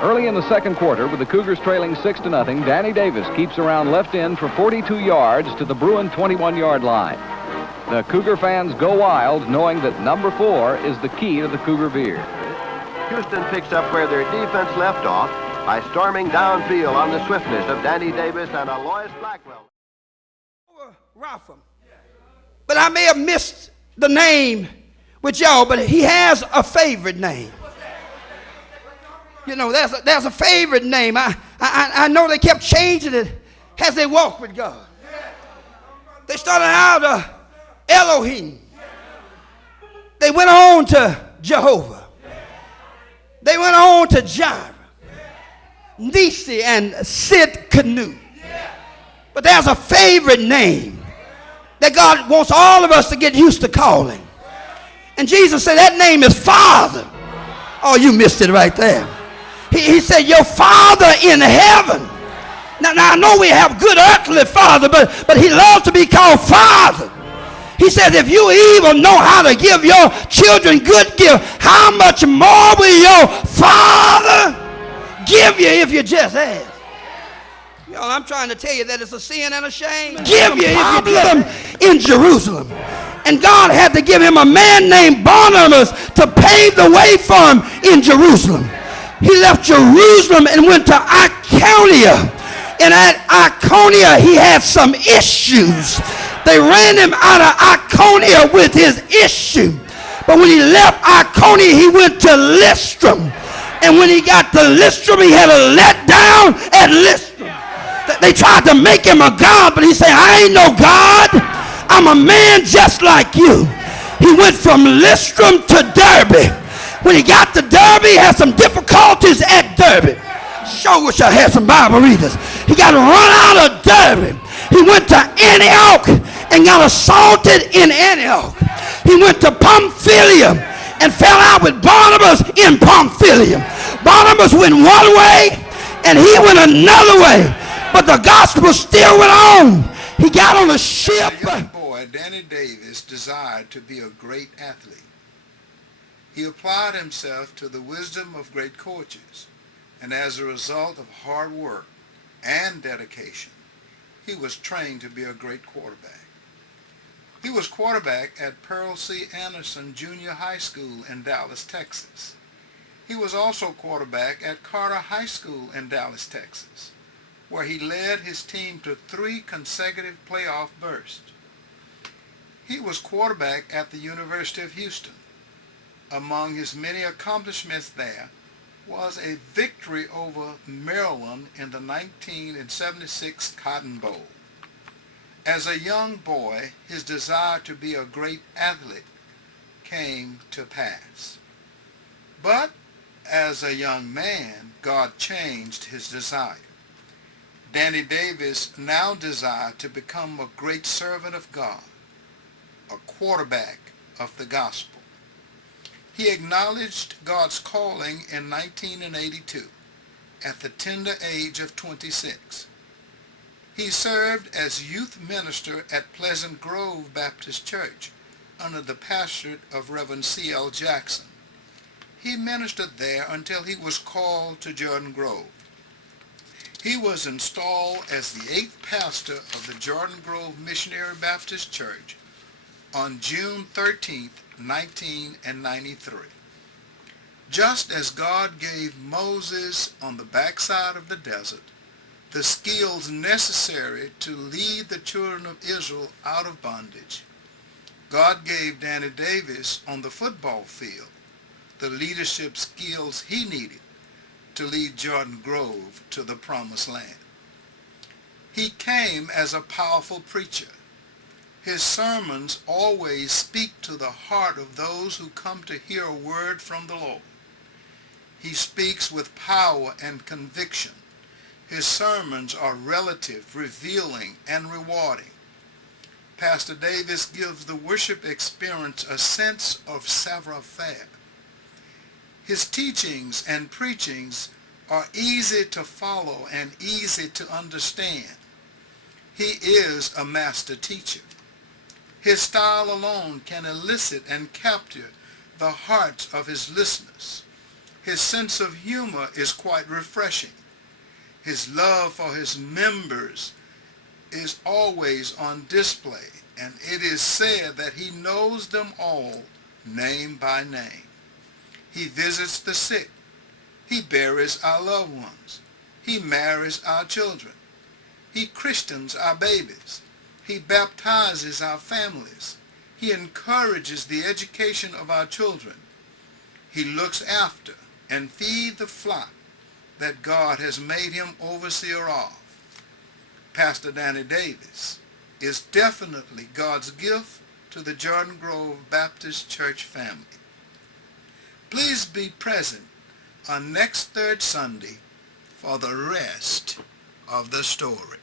Early in the second quarter, with the Cougars trailing 6-0, Danny Davis keeps around left end for 42 yards to the Bruin 21-yard line. The Cougar fans go wild, knowing that number 4 is the key to the Cougar Beard. Houston picks up where their defense left off by storming downfield on the swiftness of Danny Davis and Alois Blackwell. Rafa. But I may have missed the name with y'all, but he has a favorite name. You know, there's a favorite name. I know they kept changing it as they walked with God. They started out Elohim. They went on to Jehovah. They went on to Jireh, Nisi, and Sid Canoe. But there's a favorite name that God wants all of us to get used to calling. And Jesus said that name is Father. Oh, you missed it right there. He said, your Father in heaven. Now I know we have good earthly father, but he loves to be called Father. He says, if you even know how to give your children good gifts, how much more will your Father give you if you just ask? Y'all, I'm trying to tell you that it's a sin and a shame. Give you if you just in Jerusalem. And God had to give him a man named Barnabas to pave the way for him in Jerusalem. He left Jerusalem and went to Iconium. And at Iconium, he had some issues. They ran him out of Iconium with his issue. But when he left Iconium, he went to Lystra. And when he got to Lystra, he had a letdown at Lystra. They tried to make him a god, but he said, I ain't no god. I'm a man just like you. He went from Lystra to Derby. When he got to Derby, he had some difficulties at Derby. Sure wish I had some Bible readers. He got run out of Derby. He went to Antioch and got assaulted in Antioch. He went to Pamphylia and fell out with Barnabas in Pamphylia. Barnabas went one way and he went another way. But the gospel still went on. He got on a ship. As a young boy, Danny Davis desired to be a great athlete. He applied himself to the wisdom of great coaches, and as a result of hard work and dedication, he was trained to be a great quarterback. He was quarterback at Pearl C. Anderson Junior High School in Dallas, Texas. He was also quarterback at Carter High School in Dallas, Texas, where he led his team to 3 consecutive playoff bursts. He was quarterback at the University of Houston. Among his many accomplishments there was a victory over Maryland in the 1976 Cotton Bowl. As a young boy, his desire to be a great athlete came to pass. But as a young man, God changed his desire. Danny Davis now desired to become a great servant of God, a quarterback of the gospel. He acknowledged God's calling in 1982 at the tender age of 26. He served as youth minister at Pleasant Grove Baptist Church under the pastorate of Reverend C.L. Jackson. He ministered there until he was called to Jordan Grove. He was installed as the 8th pastor of the Jordan Grove Missionary Baptist Church on June 13, 1993. Just as God gave Moses on the backside of the desert the skills necessary to lead the children of Israel out of bondage, God gave Danny Davis on the football field the leadership skills he needed to lead Jordan Grove to the promised land. He came as a powerful preacher. His sermons always speak to the heart of those who come to hear a word from the Lord. He speaks with power and conviction. His sermons are relative, revealing, and rewarding. Pastor Davis gives the worship experience a sense of savoir-faire. His teachings and preachings are easy to follow and easy to understand. He is a master teacher. His style alone can elicit and capture the hearts of his listeners. His sense of humor is quite refreshing. His love for his members is always on display, and it is said that he knows them all name by name. He visits the sick. He buries our loved ones. He marries our children. He Christians our babies. He baptizes our families. He encourages the education of our children. He looks after and feeds the flock that God has made him overseer of. Pastor Danny Davis is definitely God's gift to the Jordan Grove Baptist Church family. Please be present on next third Sunday for the rest of the story.